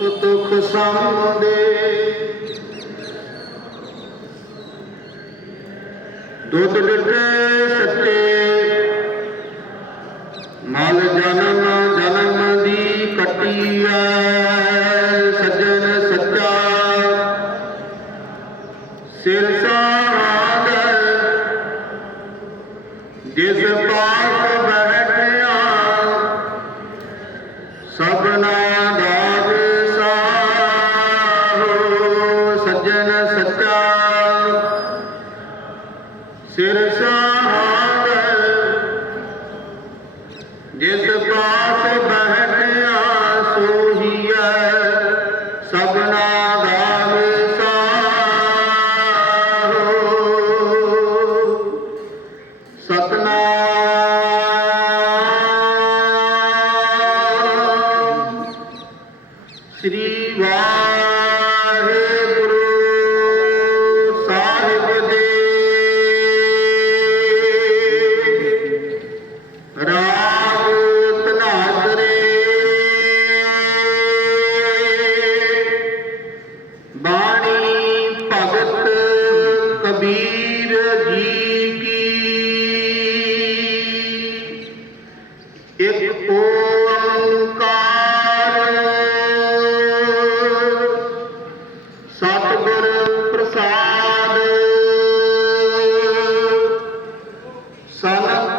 ਦੁੱਖ ਸਾਹਮਣੇ ਦੁੱਧ ਦਿੱਤੇ ਸੱਤੇ ਮਲ ਜਨਮ ਜਨਮ ਦੀ ਕਟੀਆ ਸੱਜਣ ਸੱਚਾ। ਸਿਰ ਸਾਗ ਜਿਸ ਪਾਸ ਬਹਿ ਸਿਰ ਸਹਾਰੇ ਜਿਸ ਪਾਸ ਬਹਿਕਿਆ ਸੋਹੀਐ ਸਭਨਾ ਦਾ ਵਿਸਾਰੋ ਸਤਨਾਮ ਸ੍ਰੀ ਵਾਹਿਗੁਰੂ।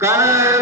Bye.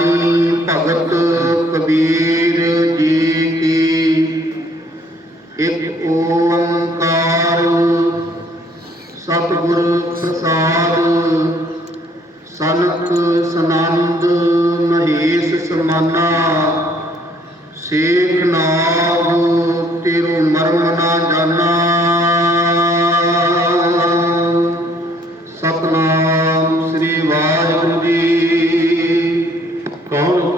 ਓੰਕਾਰ। ਸਤਿਗੁਰ ਪ੍ਰਸਾਦ ਸਨਕ ਸਨੰਦ ਮਹੇਸ਼ ਸਮਾਨਾ। ਸੇਖ ਨਾਮ